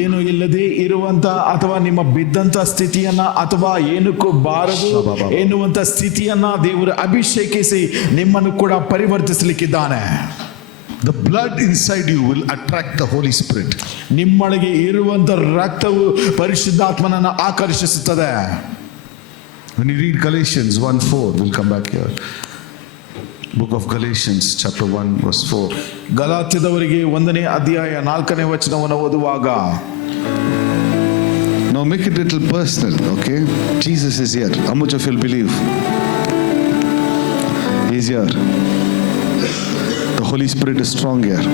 ಏನು ಇಲ್ಲದೆ ಇರುವಂತ ಅಥವಾ ನಿಮ್ಮ ಬಿದ್ದಂತ ಸ್ಥಿತಿಯನ್ನ ಅಥವಾ ಏನಕ್ಕೂ ಬಾರದು ಎನ್ನುವಂತ ಸ್ಥಿತಿಯನ್ನ ದೇವರು ಅಭಿಷೇಕಿಸಿ ನಿಮ್ಮನ್ನು ಕೂಡ ಪರಿವರ್ತಿಸಲಿಕ್ಕಿದ್ದಾನೆ. The blood inside you will attract the Holy Spirit. ನಿಮ್ಮೊಳಗೆ ಇರುವಂತ ರಕ್ತವು ಪರಿಶುದ್ಧಾತ್ಮನನ್ನು ಆಕರ್ಷಿಸುತ್ತದೆ. When you read Galatians 1:4, we'll come back here. Book of Galatians chapter 1 verse 4. ಗಲಾತ್ಯದವರಿಗೆ 1ನೇ ಅಧ್ಯಾಯ 4ನೇ ವಚನವನ್ನು ಓದುವಾಗ, Now make it a little personal, okay? Jesus is here. How much of you will believe? He's here. The Holy Spirit is strong here.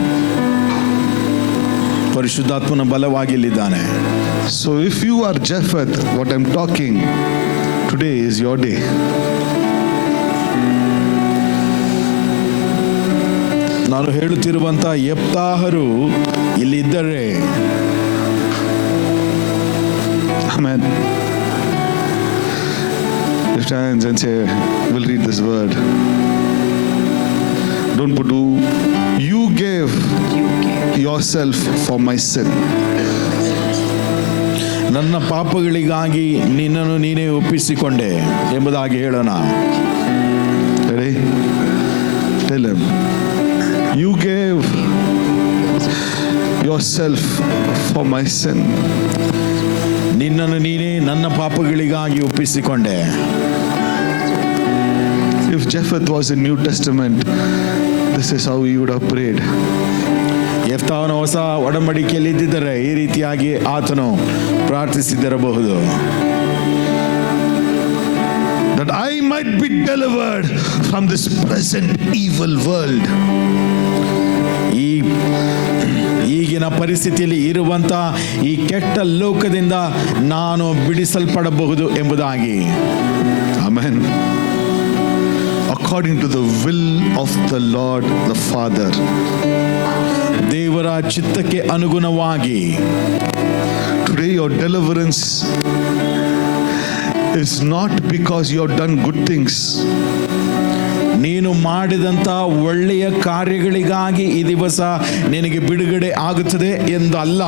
ಪರಿಶುದ್ಧಾತ್ಮನ ಬಲವಾಗಿ ಇಲ್ಲಿದ್ದಾನೆ. So if you are Japheth, what I'm talking today is your day. ನಾನು ಹೇಳುತ್ತಿರುವಂತ ಯೆಪ್ತಾಹರು ಇಲ್ಲಿದ್ದರೆ, Amen. Lift hands and say, we'll read this word. Don't put who. You gave yourself for my sin. ನನ್ನ ಪಾಪಗಳಿಗಾಗಿ ನಿನ್ನನ್ನು ನೀನೇ ಒಪ್ಪಿಸಿಕೊಂಡೆ ಎಂಬುದಾಗಿ ಹೇಳೋಣ. Ready? Tell him. You gave yourself for my sin. ನಿನ್ನನ್ನು ನೀನೇ ನನ್ನ ಪಾಪಗಳಿಗಾಗಿ ಒಪ್ಪಿಸಿಕೊಂಡೆ. If Japheth was in New Testament, this is how he would have prayed. ಯೆಫ್ತಾಹನು ಹೊಸ ಒಡಂಬಡಿಕೆಯಲ್ಲಿ ಇದ್ದಿದ್ದರೆ ಈ ರೀತಿಯಾಗಿ ಆತನು ಪ್ರಾರ್ಥಿಸಿದಿರಬಹುದು. That I might be delivered from this present evil world. ಈಗಿನ ಪರಿಸ್ಥಿತಿಯಲ್ಲಿ ಇರುವಂತ ಈ ಕೆಟ್ಟ ಲೋಕದಿಂದ ನಾನು ಬಿಡಿಸಲ್ಪಡಬಹುದು ಎಂಬುದಾಗಿ. Amen. According to the will of the Lord the Father. ದೇವರ ಚಿತ್ತಕ್ಕೆ ಅನುಗುಣವಾಗಿ. Today your deliverance is not because you have done good things. ನೀನು ಮಾಡಿದಂತ ಒಳ್ಳೆಯ ಕಾರ್ಯಗಳಿಗಾಗಿ ಈ ದಿವಸ ನಿನಗೆ ಬಿಡುಗಡೆ ಆಗುತ್ತದೆ ಎಂದಲ್ಲ.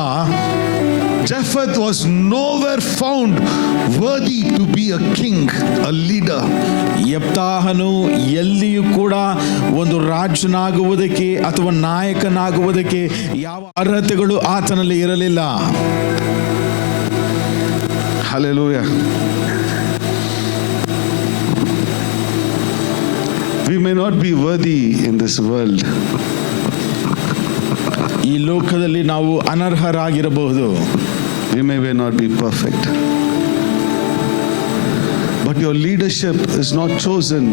Japheth was nowhere found worthy to be a king, a leader. ಯೆಪ್ತಾಹನು ಎಲ್ಲಿಯೂ ಕೂಡ ಒಂದು ರಾಜನಾಗುವುದಕ್ಕೆ ಅಥವಾ ನಾಯಕನಾಗುವುದಕ್ಕೆ ಯಾವ ಅರ್ಹತೆಗಳು ಆತನಲ್ಲಿ ಇರಲಿಲ್ಲ. Hallelujah. We may not be worthy in this world. ಈ ಲೋಕದಲ್ಲಿ ನಾವು ಅನರ್ಹರಾಗಿರಬಹುದು. We may not be perfect. But your leadership is not chosen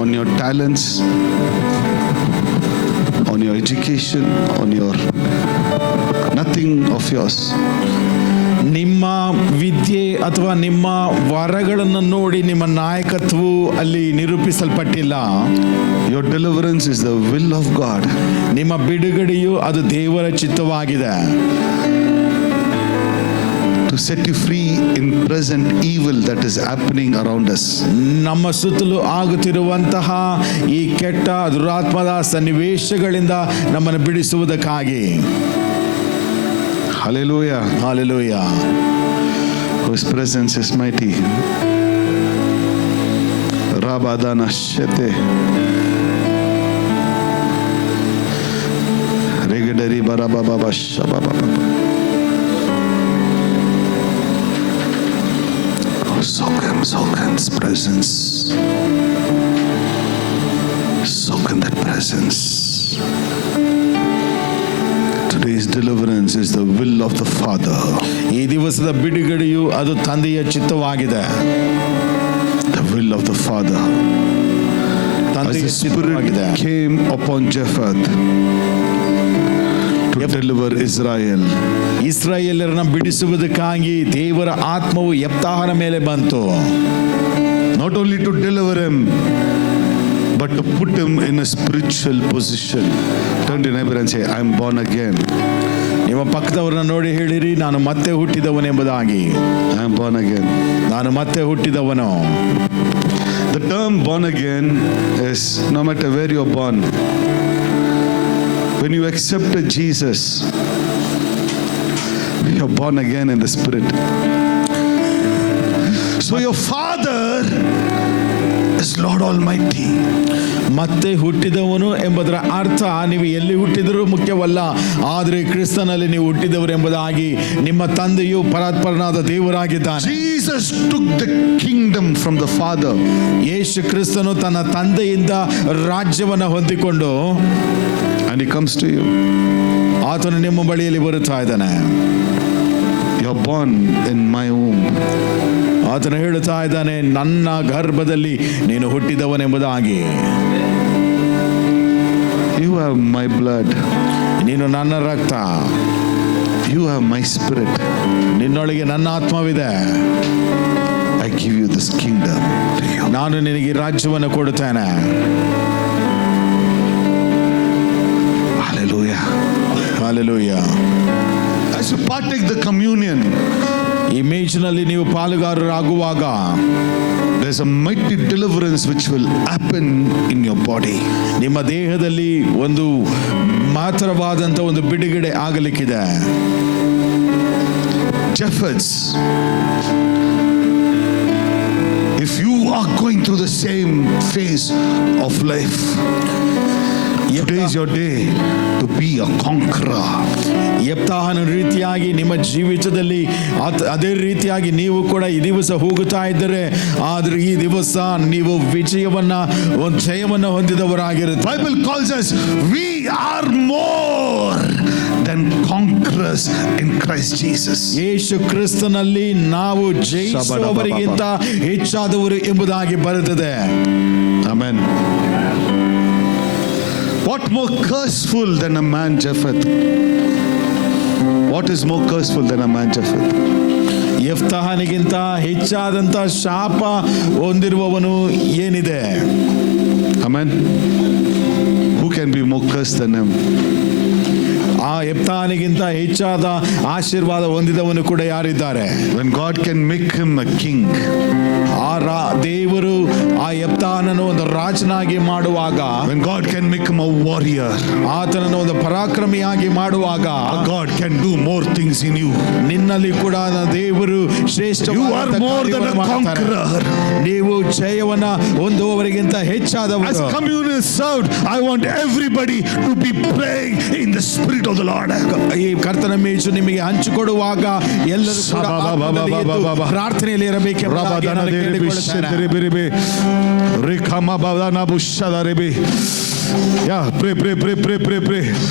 on your talents, on your education, on your nothing of yours. ನಿಮ್ಮ ವಿದ್ಯೆ ಅಥವಾ ನಿಮ್ಮ ವರಗಳನ್ನು ನೋಡಿ ನಿಮ್ಮ ನಾಯಕತ್ವವು ಅಲ್ಲಿ ನಿರೂಪಿಸಲ್ಪಟ್ಟಿಲ್ಲ. Your deliverance is the will of God. ನಿಮ್ಮ ಬಿಡುಗಡೆಯು ಅದು ದೇವರ ಚಿತ್ತವಾಗಿದೆ. To set you free in present evil that is happening around us. ನಮ್ಮ ಸುತ್ತಲೂ ಆಗುತ್ತಿರುವಂತಹ ಈ ಕೆಟ್ಟ ದುರಾತ್ಮದ ಸನ್ನಿವೇಶಗಳಿಂದ ನಮ್ಮನ್ನು ಬಿಡಿಸುವುದಕ್ಕಾಗಿ. Hallelujah. Hallelujah. Whose presence is mighty. Rabadana Shete. Regadari Barababa Shababa. Soak in His presence. Soak in that presence. Today's deliverance is the will of the Father. ಈ ದಿವಸದ ಬಿಡುಗಡೆಯು ಅದು ತಂದೆಯ ಚಿತ್ತವಾಗಿದೆ. The will of the Father. As ತಂದೆಯ the ಚಿತ್ತವಾಗಿದೆ. Spirit came upon Jephthah to deliver Israel. ಇಸ್ರಾಯೇಲರನ್ನ ಬಿಡಿಸುವುದಕ್ಕಾಗಿ ದೇವರ ಆತ್ಮವು ಯೆಫ್ತಾಹನ ಮೇಲೆ ಬಂತು. Not only to deliver him, but to put him in a spiritual position. Turn to your neighbor and say, I am born again. ನಿಮ್ಮ ಪಕ್ಕದವರನ್ನ ನೋಡಿ ಹೇಳಿರಿ, ನಾನು ಮತ್ತೆ ಹುಟ್ಟಿದವನೆಂಬುದಾಗಿ. I am born again. ನಾನು ಮತ್ತೆ ಹುಟ್ಟಿದವನು. The term born again is no matter where you are born. When you accepted Jesus, you are born again in the Spirit. So your Father is Lord Almighty. ಮತ್ತೆ ಹುಟ್ಟಿದವನು ಎಂಬುದರ ಅರ್ಥ ನೀವು ಎಲ್ಲಿ ಹುಟ್ಟಿದರೂ ಮುಖ್ಯವಲ್ಲ, ಆದರೆ ಕ್ರಿಸ್ತನಲ್ಲಿ ನೀವು ಹುಟ್ಟಿದವರು ಎಂಬುದಾಗಿ ನಿಮ್ಮ ತಂದೆಯು ಪರಾತ್ಪರನಾದ ದೇವರಾಗಿದ್ದಾನೆ. Jesus took the kingdom from the Father. ಯೇಸು ಕ್ರಿಸ್ತನು ತನ್ನ ತಂದೆಯಿಂದ ರಾಜ್ಯವನ್ನು ಹೊಂದಿಕೊಂಡು And he comes to you. ಆತನು ನಿಮ್ಮ ಬಳಿಯಲ್ಲಿ ಬರುತ್ತಾ ಇದ್ದಾನೆ. You are born in my womb. ಆತನು ಹೇಳುತ್ತಾ ಇದ್ದಾನೆ, ನನ್ನ ಗರ್ಭದಲ್ಲಿ ನೀನು ಹುಟ್ಟಿದವನೆಂಬುದಾಗಿ. You have my blood. ನೀನು ನನ್ನ ರಕ್ತ. You have my spirit. ನಿನ್ನೊಳಗೆ ನನ್ನ ಆತ್ಮವಿದೆ. I give you this kingdom to you. ನಾನು ನಿನಗೆ ರಾಜ್ಯವನ್ನು ಕೊಡುತ್ತೇನೆ. Hallelujah. Hallelujah. As you partake the communion, ಈ ಮೇಜಿನಲ್ಲಿ ನೀವು ಪಾಲುಗಾರರಾಗುವಾಗ there's a mighty deliverance which will happen in your body. ನಿಮ್ಮ ದೇಹದಲ್ಲಿ ಒಂದು ಮಾತ್ರವಾದಂಥ ಒಂದು ಬಿಡುಗಡೆ ಆಗಲಿಕ್ಕಿದೆ. Jephthah, if you are going through the same phase of life, today is your day to be a conqueror. ಯೆಫ್ತಾಹನ ರೀತಿಯಾಗಿ ನಿಮ್ಮ ಜೀವಿತದಲ್ಲಿ ಅದೇ ರೀತಿಯಾಗಿ ನೀವು ಕೂಡ ಈ ದಿವಸ ಹೋಗುತ್ತಾ ಇದ್ದರೆ, ಆದ್ರೆ ಈ ದಿವಸ ನೀವು ಜಯವನ್ನು ಹೊಂದಿದವರಾಗಿರುತ್ತೆ. Bible calls us, we are more than conquerors in Christ Jesus. ಯೇಸು ಕ್ರಿಸ್ತನಲ್ಲಿ ನಾವು ಜಯಿಸುವವರಿಗಿಂತ ಹೆಚ್ಚಾದವರು ಎಂಬುದಾಗಿ ಬರುತ್ತದೆ. Amen. What more curseful than a man Jephthah? What is more curseful than a man Jephthah? ಯೆಫ್ತಾಹನಿಗಿಂತ ಹೆಚ್ಚಾದಂತ ಶಾಪ ಹೊಂದಿರುವವನು ಏನಿದೆ? Amen. Who can be more cursed than him? ಆ ಯೆಫ್ತಾಹನಿಗಿಂತ ಹೆಚ್ಚಾದ ಆಶೀರ್ವಾದ ಹೊಂದಿದವನು ಕೂಡ ಯಾರಿದ್ದಾರೆ? When God can make him a king. ದೇವರು ಆ ಯೆಫ್ತಾಹನನ್ನು ಒಂದು ರಾಜನಾಗಿ ಮಾಡುವಾಗ, when God can make him a warrior, ಆತನನ್ನು ಒಂದು ಪರಾಕ್ರಮಿಯಾಗಿ ಮಾಡುವಾಗ, God can do more things in you. ನಿನ್ನಲ್ಲಿ ಕೂಡ ದೇವರು ಶ್ರೇಷ್ಠ. You are more than a conqueror. ನೀವು ಜಯವನ್ನ ಹೊಂದುವವರಿಗಿಂತ ಹೆಚ್ಚಾದವರು. As communion is served, I want everybody to be praying in the spirit of the Lord. ಈ ಕರ್ತನ ಮೇಜು ನಿಮಗೆ ಹಂಚಿಕೊಡುವಾಗ ಎಲ್ಲರೂ ಕೂಡ ಆತ್ಮದಲ್ಲಿ ಎದ್ದು ಪ್ರಾರ್ಥನೆಯಲ್ಲಿ ಇರಬೇಕೆಂಬುದಾಗಿ ನಾನು ಕೇಳಿಕೊಳ್ಳುತ್ತೇನೆ. Yeah, pray.